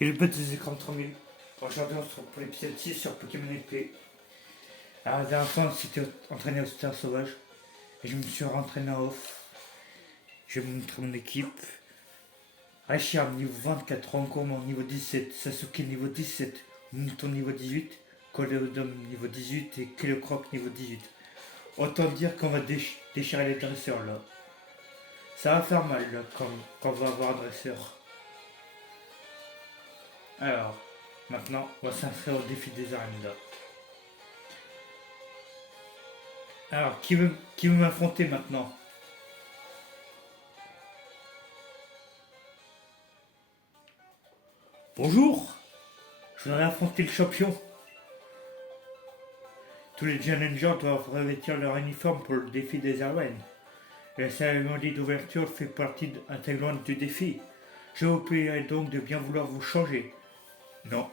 Et le bête des écrans de 3000. Aujourd'hui, on se retrouve pour l'épisode 6 sur Pokémon épée. Alors, la dernière fois, on s'était entraîné au Star Sauvage. Et je me suis rentraîné en off. Je vais vous montrer mon équipe. Raichard niveau 24, Rancourt niveau 17, Sasuke niveau 17, Mouton niveau 18, Coléodome niveau 18 et Kilocroc niveau 18. Autant dire qu'on va déchirer les dresseurs là. Ça va faire mal là quand on va avoir un dresseur. Alors, maintenant, on va s'inscrire au défi des arènes là. Alors, qui veut m'affronter maintenant? Bonjour, je voudrais affronter le champion. Tous les challengers doivent revêtir leur uniforme pour le défi des arènes. La cérémonie d'ouverture fait partie intégrante du défi. Je vous prierai donc de bien vouloir vous changer. Non,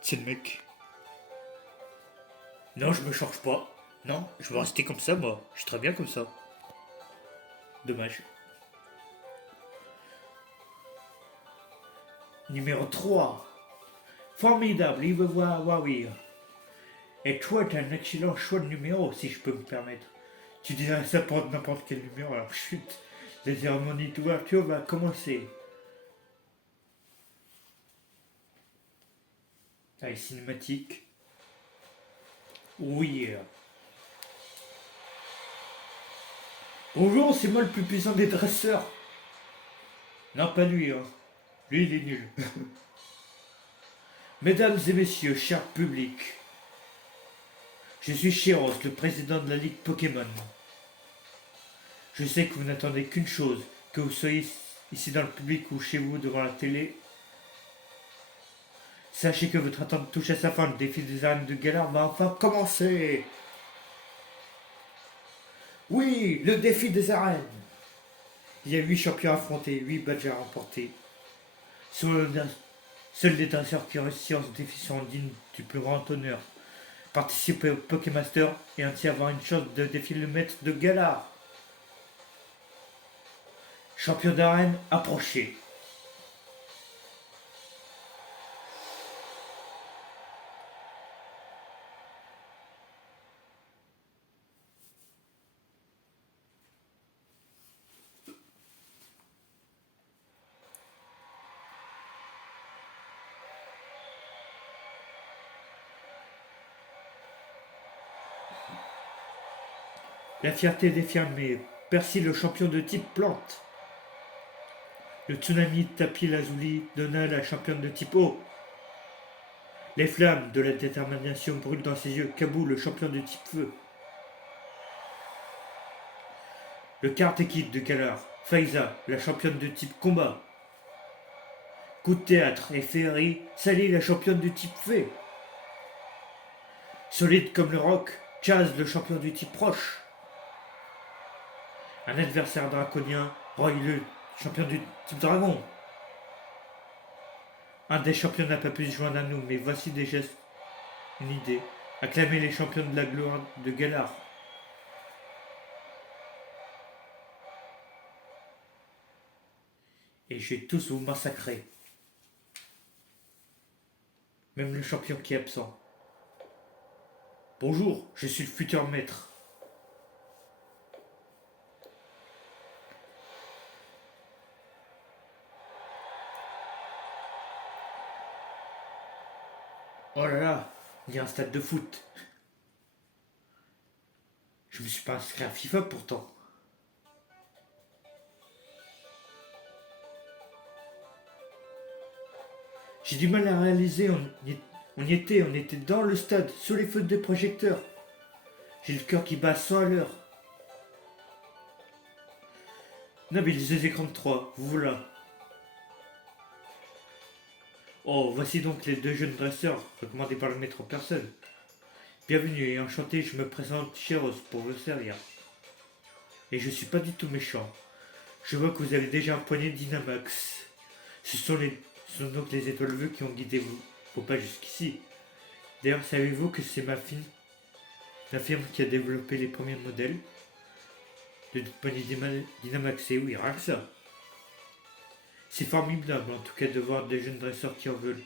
c'est le mec. Non, je me change pas. Non, je vais rester comme ça, moi. Je suis très bien comme ça. Dommage. Numéro 3. Formidable, il veut voir Warrior. Et toi, t'as un excellent choix de numéro, si je peux me permettre. Tu dirais ça pour n'importe quel numéro, alors chut. La cérémonie d'ouverture va commencer. Allez, cinématique. Oui. Bonjour, c'est moi le plus puissant des dresseurs. Non, pas lui, hein. Lui, il est nul. Mesdames et messieurs, cher public, je suis Chiros, le président de la Ligue Pokémon. Je sais que vous n'attendez qu'une chose, que vous soyez ici dans le public ou chez vous devant la télé. Sachez que votre attente touche à sa fin, le défi des arènes de Galar va enfin commencer. Oui, le défi des arènes. Il y a 8 champions affrontés, 8 badges à remporter. Seuls les danseurs qui réussissent ce défi sont dignes du plus grand honneur. Participer au Pokémaster et ainsi avoir une chance de défier le maître de Galar. Champion d'arène, approchez. La fierté des fermiers. Percy le champion de type plante. Le tsunami Tapi Lazuli donna la championne de type eau. Les flammes de la détermination brûlent dans ses yeux. Kabou le champion de type feu. Le Karate Kid de Galar. Faiza, la championne de type combat. Coup de théâtre et féerie. Sally, la championne de type fée. Solide comme le roc. Chaz, le champion du type proche. Un adversaire draconien. Roy, le champion du type dragon. Un des champions n'a pas pu se joindre à nous, mais voici des gestes. Une idée. Acclamer les champions de la gloire de Galar. Et je vais tous vous massacrer. Même le champion qui est absent. Bonjour, je suis le futur maître. Oh là là, il y a un stade de foot. Je me suis pas inscrit à FIFA pourtant. J'ai du mal à réaliser, on était dans le stade, sous les feux des projecteurs. J'ai le cœur qui bat 100 à l'heure. Nabil, les écrans de 3, vous voilà. Oh, voici donc les deux jeunes dresseurs, recommandés par le maître en personne. Bienvenue et enchanté, je me présente Chiros pour vous servir. Et je suis pas du tout méchant. Je vois que vous avez déjà empoigné Dynamax. Ce sont donc les étoiles bleues qui ont guidé vos pas jusqu'ici. D'ailleurs, savez-vous que c'est la firme qui a développé les premiers modèles de poignées Dynamax? Et oui, rien que ça. C'est formidable en tout cas de voir des jeunes dresseurs qui en veulent.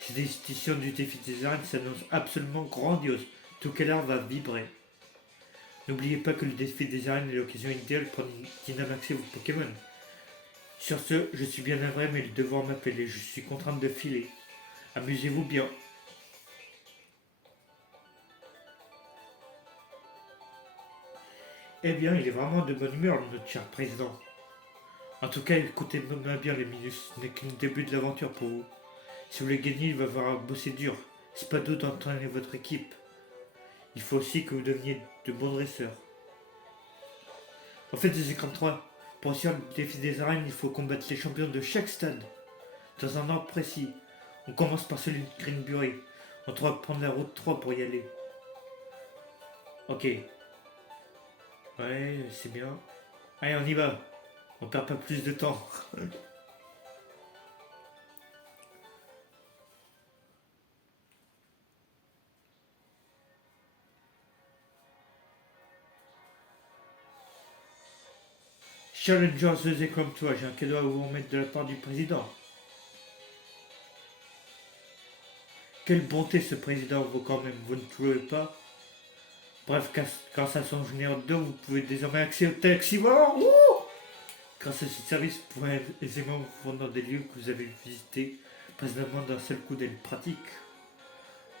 Cette édition du défi des arènes s'annonce absolument grandiose. Tout quel art va vibrer. N'oubliez pas que le défi des arènes est l'occasion idéale pour dynamaxer vos Pokémon. Sur ce, je suis bien navré mais le devoir m'appelle et je suis contrainte de filer. Amusez-vous bien. Eh bien, il est vraiment de bonne humeur, notre cher président. En tout cas, écoutez-moi bien les minus, ce n'est que le début de l'aventure pour vous. Si vous voulez gagner, il va falloir bosser dur. C'est pas d'eau d'entraîner votre équipe. Il faut aussi que vous deveniez de bons dresseurs. En fait, des écrans 3. Pour réussir le défi des arènes, il faut combattre les champions de chaque stade. Dans un ordre précis. On commence par celui de Greenbury. On doit prendre la route 3 pour y aller. Ok. Ouais, c'est bien. Allez, on y va. On perd pas plus de temps. Challengers osés comme toi, j'ai un cadeau à vous remettre de la part du président. Quelle bonté ce président vaut quand même, vous ne trouvez pas? Bref, grâce à son générique 2, vous pouvez désormais accéder au taxi volant. Grâce à ce service, vous pouvez aisément vous rendre dans des lieux que vous avez visités précédemment d'un seul coup d'aile pratique.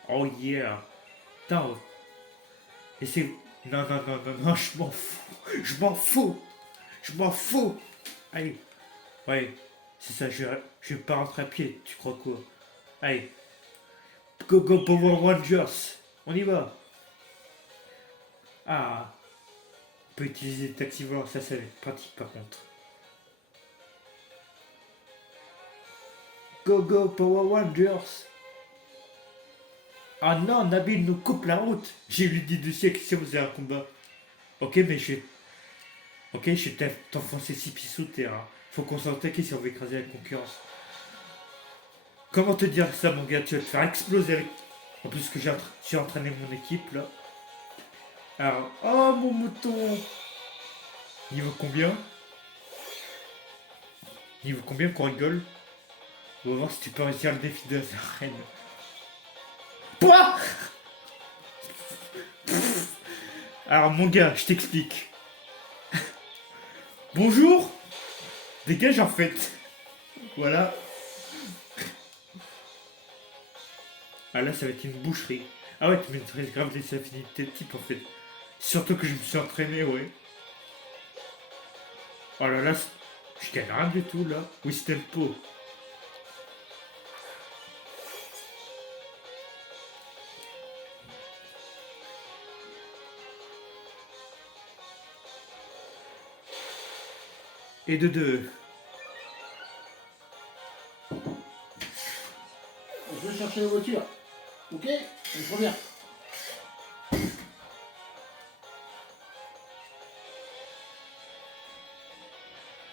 Oh yeah. Attends. Et c'est... Non, non, non, non, non, je m'en fous. Je m'en fous. Je m'en fous. Allez. Ouais, c'est ça, je vais pas rentrer à pied, tu crois quoi? Allez. Go, go, Power Rangers. On y va. Ah. On peut utiliser le taxi volant, ça va être pratique par contre. Go, go, Power Rangers. Ah non, Nabil nous coupe la route. J'ai lui dit du siècle si on faisait un combat. Ok, mais je... Ok, je vais t'enfoncer 6 pieds sous terre. Hein. Faut qu'on s'attaque si on veut écraser la concurrence. Comment te dire ça, mon gars? Tu vas te faire exploser avec... En plus que j'ai entraîné mon équipe, là. Alors... Oh, mon mouton. Niveau combien? Niveau combien qu'on rigole? On va voir si tu peux réussir le défi de la reine. Pouah. Alors, mon gars, je t'explique. Bonjour. Dégage en fait. Voilà. Ah là, ça va être une boucherie. Ah ouais, tu maîtrises grave des affinités de type en fait. Surtout que je me suis entraîné, ouais. Oh là là, je gagne rien du tout là. Oui, c'est tempo. Et de deux. Je vais chercher la voiture. Ok? Je reviens.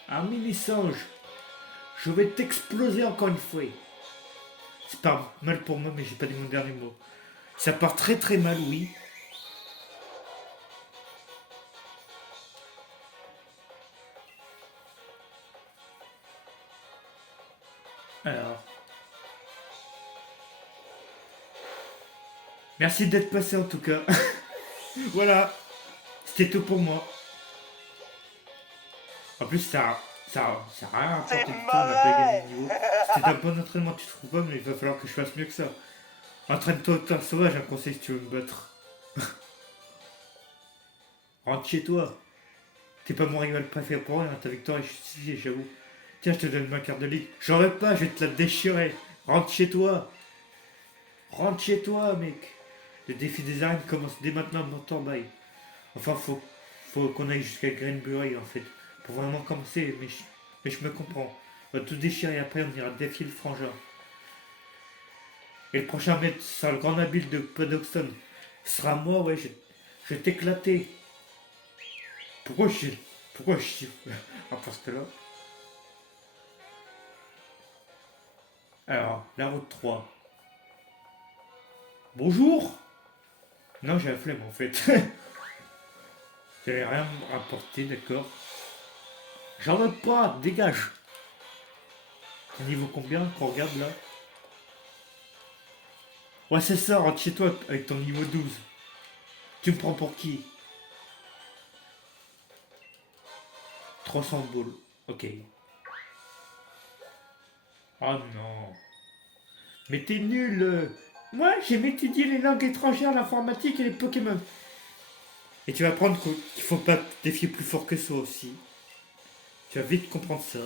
Un mini-singe. Je vais t'exploser encore une fois. C'est pas mal pour moi, mais j'ai pas dit mon dernier mot. Ça part très très mal, oui. Alors. Merci d'être passé en tout cas. Voilà. C'était tout pour moi. En plus, ça a rien apporté du tout, on n'a pas gagné de niveau. C'était un bon entraînement, tu trouves pas, mais il va falloir que je fasse mieux que ça. Entraîne-toi au terre sauvage, un conseil si tu veux me battre. Rentre chez toi. T'es pas mon rival préféré pour rien, ta victoire est justifiée, j'avoue. Tiens, je te donne ma carte de ligue. J'en veux pas, je vais te la déchirer. Rentre chez toi. Rentre chez toi, mec. Le défi des arènes commence dès maintenant dans ton bail. Enfin, faut qu'on aille jusqu'à Greenbury, en fait. Pour vraiment commencer, mais je me comprends. On va tout déchirer après, on ira défier le frangin. Et le prochain maître sera le grand habile de Poddoxton. Ce sera moi, ouais, je vais t'éclater. Pourquoi je Ah, parce que là. Alors, la route 3. Bonjour. Non, j'ai la flemme en fait. J'avais rien me rapporter, d'accord. J'en veux pas, dégage. T'es niveau combien qu'on regarde là? Ouais, c'est ça, rentre chez toi avec ton niveau 12. Tu me prends pour qui? 300 boules. Ok. Oh non. Mais t'es nul. Moi, j'aime étudier les langues étrangères, l'informatique et les Pokémon. Et tu vas apprendre qu'il faut pas te défier plus fort que ça aussi. Tu vas vite comprendre ça.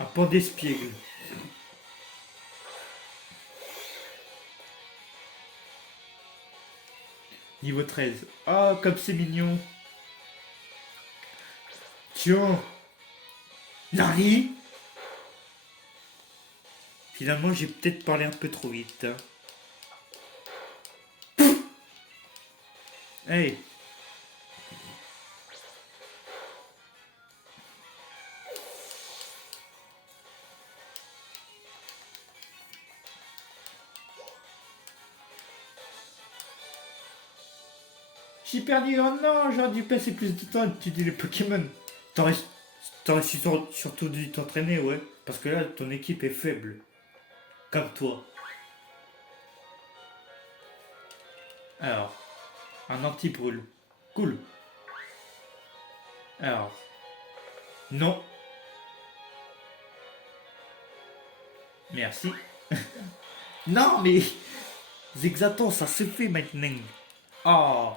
Un pan d'espiègle. Niveau 13. Ah, comme c'est mignon. Tiens. Nani. Finalement, j'ai peut-être parlé un peu trop vite. Hein. Hey. J'ai perdu. Oh non, j'aurais dû passer plus de temps à étudier les Pokémon. T'aurais surtout dû t'entraîner, ouais. Parce que là, ton équipe est faible. Comme toi. Alors, un anti-brûle. Cool. Alors, non. Merci. Non, mais Zexaton, ça se fait maintenant. Oh,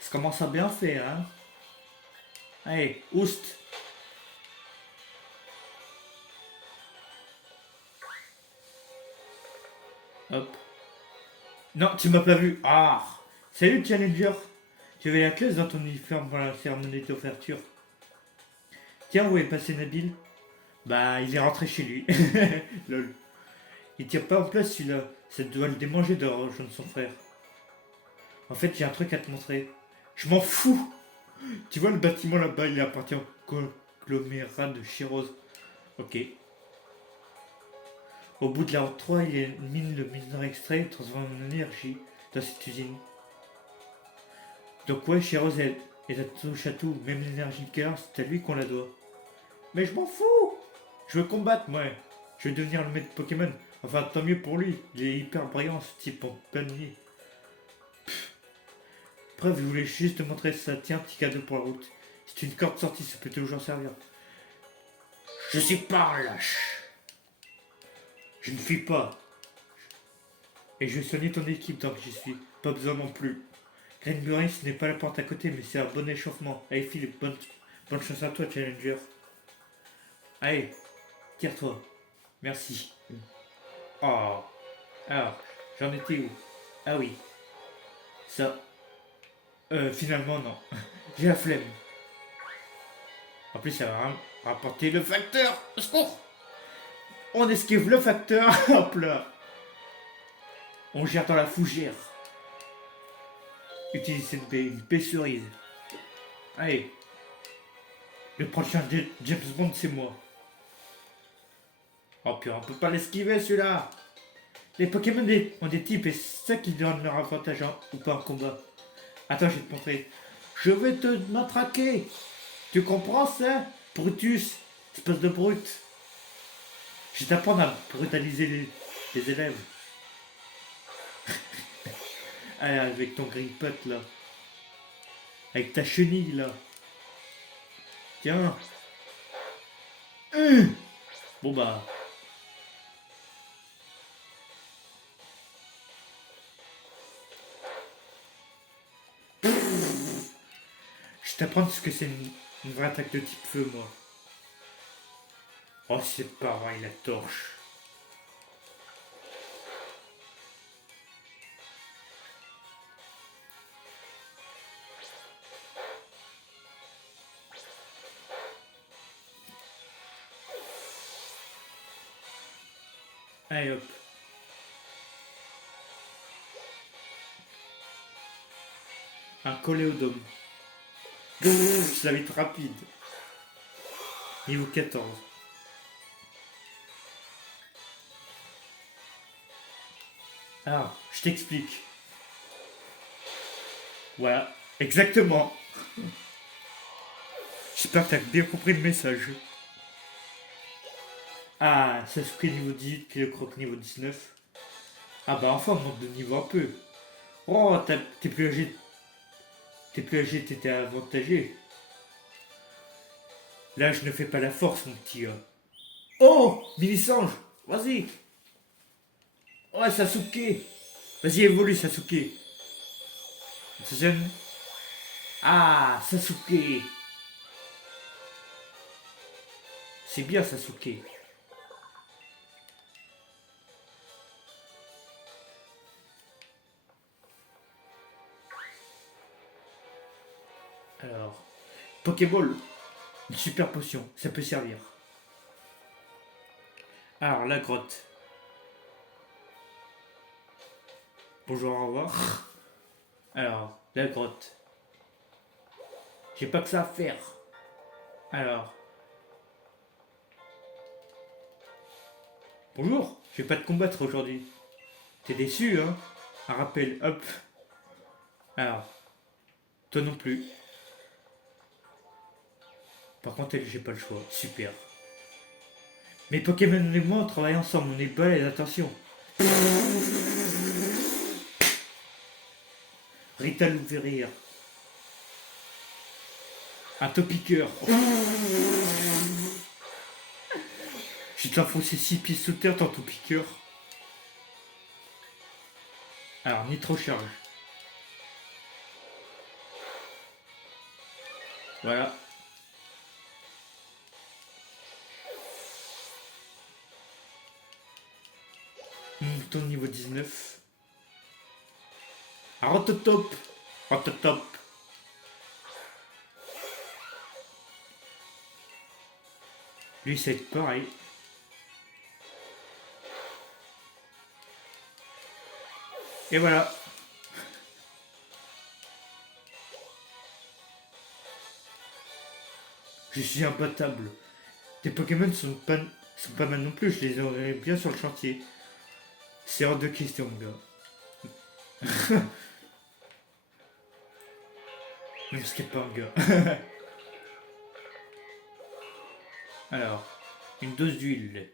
ça commence à bien faire, hein. Allez, oust. Hop. Non, tu m'as pas vu. Ah. Salut, Challenger. Tu avais la classe dans ton uniforme pour la cérémonie d'ouverture. Tiens, où est passé Nabil? Bah, il est rentré chez lui. Lol. Il tient pas en place celui-là. Ça doit le démanger de rejoindre son frère. En fait, j'ai un truc à te montrer. Je m'en fous. Tu vois le bâtiment là-bas, il appartient au conglomérat de Chirose. Ok. Au bout de la route 3, il y a une mine de minerai extrait transformé en énergie dans cette usine. Donc ouais, Chirose est à touche à tout, même l'énergie de cœur, c'est à lui qu'on la doit. Mais je m'en fous. Je veux combattre, moi. Je veux devenir le maître Pokémon. Enfin, tant mieux pour lui. Il est hyper brillant, ce type en panier. Bref, je voulais juste te montrer ça. Tiens, petit cadeau pour la route. C'est une corde sortie, ça peut toujours servir. Je suis pas un lâche. Je ne fuis pas. Et je vais soigner ton équipe tant que j'y suis. Pas besoin non plus. Greenbury, ce n'est pas la porte à côté, mais c'est un bon échauffement. Allez, Philippe, bonne chance à toi, Challenger. Allez, tire-toi. Merci. Oh. Alors, j'en étais où? Ah oui. Ça. Finalement, non. J'ai la flemme. En plus, ça va rapporter le facteur. Au secours. On esquive le facteur. Hop là. On gère dans la fougère. Utilise une baie cerise. Allez. Le prochain James Bond, c'est moi. Oh putain, on peut pas l'esquiver celui-là. Les Pokémon ont des types et c'est ça qui donne leur avantage ou pas en combat. Attends, je vais te montrer. Je vais te matraquer. Tu comprends ça, Brutus, espèce de brute. Je vais t'apprendre à brutaliser les élèves. Allez, avec ton grille-pote là. Avec ta chenille là. Tiens. Bon bah. Je t'apprends ce que c'est une vraie attaque de type feu, moi. Oh, c'est pareil, la torche. Allez hop. Un coléodome. Ça va être rapide. Niveau 14. Alors, je t'explique. Voilà, exactement. J'espère que t'as bien compris le message. Ah, Sasuke niveau 18, puis le croc niveau 19. Ah bah enfin, on monte de niveau un peu. Oh, t'es plus âgé. T'es plus âgé, t'étais avantagé. Là, je ne fais pas la force, mon petit gars. Oh, Milisange, vas-y. Oh, Sasuke. Vas-y, évolue, Sasuke. Attention. Ah, Sasuke. C'est bien, Sasuke. Alors, Pokéball. Une super potion, ça peut servir. Alors, la grotte. Bonjour, au revoir. Alors, la grotte. J'ai pas que ça à faire. Alors. Bonjour, je vais pas te combattre aujourd'hui. T'es déçu, hein? Un rappel, hop. Alors, toi non plus. Par contre, elle, j'ai pas le choix. Super. Mais Pokémon et moi, on travaille ensemble, on est balèze, attention. Rita Louveria. Un topiqueur. J'ai t'enfoncé 6 pieds sous terre, ton topiqueur. Alors, nitro charge. Voilà. Ton niveau 19. Ah, Rototop. Rototop. Lui, c'est pareil. Et voilà. Je suis imbattable. Tes Pokémon sont pas mal non plus, je les aurais bien sur le chantier. C'est hors de question, mon gars. Ne me skip pas, mon gars. Alors, une dose d'huile.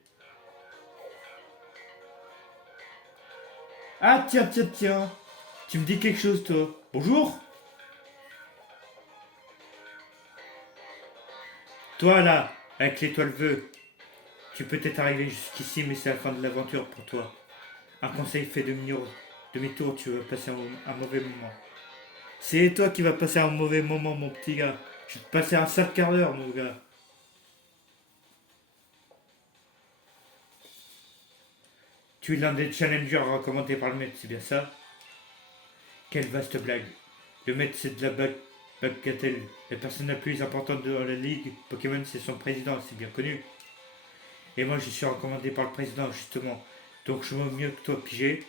Ah, tiens, tiens, tiens. Tu me dis quelque chose, toi. Bonjour. Toi, là, avec l'étoile vœux. Tu peux peut-être arriver jusqu'ici, mais c'est la fin de l'aventure pour toi. Un conseil fait demi-tour, tu vas passer un mauvais moment. C'est toi qui vas passer un mauvais moment, mon petit gars. Je vais te passer un sale quart d'heure, mon gars. Tu es l'un des challengers recommandés par le maître, c'est bien ça? Quelle vaste blague. Le maître, c'est de la bagatelle. La personne la plus importante de la ligue Pokémon, c'est son président, c'est bien connu. Et moi, je suis recommandé par le président, justement. Donc, je vaux mieux que toi, pigé.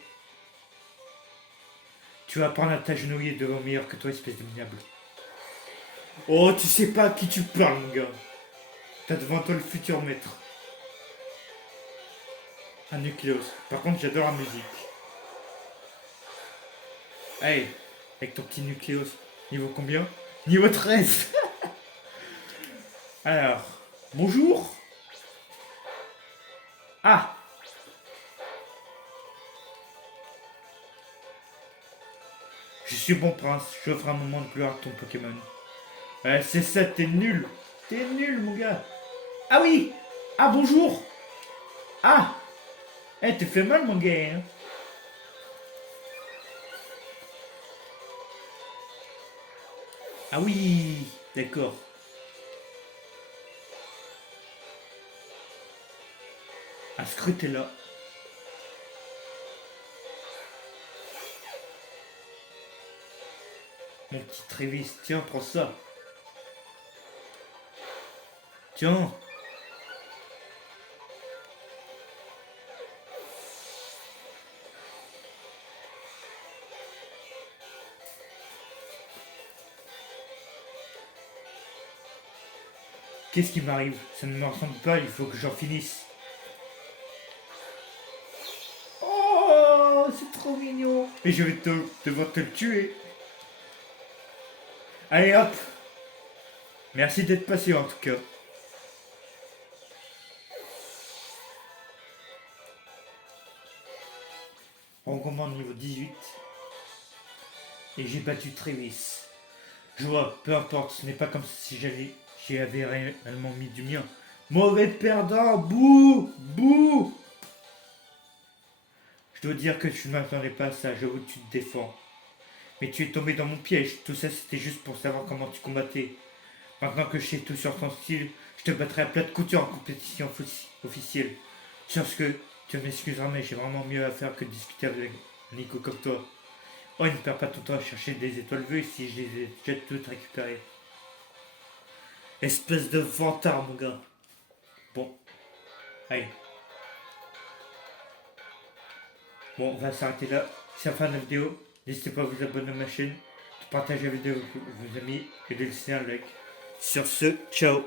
Tu vas apprendre à t'agenouiller devant meilleur que toi, espèce de minable. Oh, tu sais pas à qui tu parles, mon gars. T'as devant toi le futur maître. Un Nucleus. Par contre, j'adore la musique. Hey, avec ton petit Nucleus. Niveau combien? Niveau 13. Alors, bonjour. Ah, je suis bon prince. Je offre un moment de gloire à ton Pokémon. C'est ça, t'es nul. T'es nul, mon gars. Ah oui. Ah, bonjour. Ah, t'es fait mal, mon gars. Hein. Ah oui, d'accord. Ah, scruter là. Mon petit Trévis, tiens, prends ça. Tiens. Qu'est-ce qui m'arrive? Ça ne me ressemble pas, il faut que j'en finisse. Oh, c'est trop mignon. Et je vais devoir te le tuer. Allez hop. Merci d'être passé en tout cas. On commande niveau 18. Et j'ai battu Travis. Je vois, peu importe, ce n'est pas comme si j'y avais réellement mis du mien. Mauvais perdant, bouh, bouh. Je dois dire que tu ne m'attendais pas à ça, je vois que tu te défends. Mais tu es tombé dans mon piège, tout ça c'était juste pour savoir comment tu combattais. Maintenant que je sais tout sur ton style, je te battrai à plat de couture en compétition officielle. Sur ce que, tu m'excuseras mais j'ai vraiment mieux à faire que de discuter avec Nico comme toi. Oh, ne perds pas ton temps à chercher des étoiles vues si je les ai déjà toutes récupérées. Espèce de vantard, mon gars. Bon, allez. Bon, on va s'arrêter là. C'est la fin de la vidéo. N'hésitez pas à vous abonner à ma chaîne, de partager la vidéo avec vos amis et de laisser un like. Sur ce, ciao.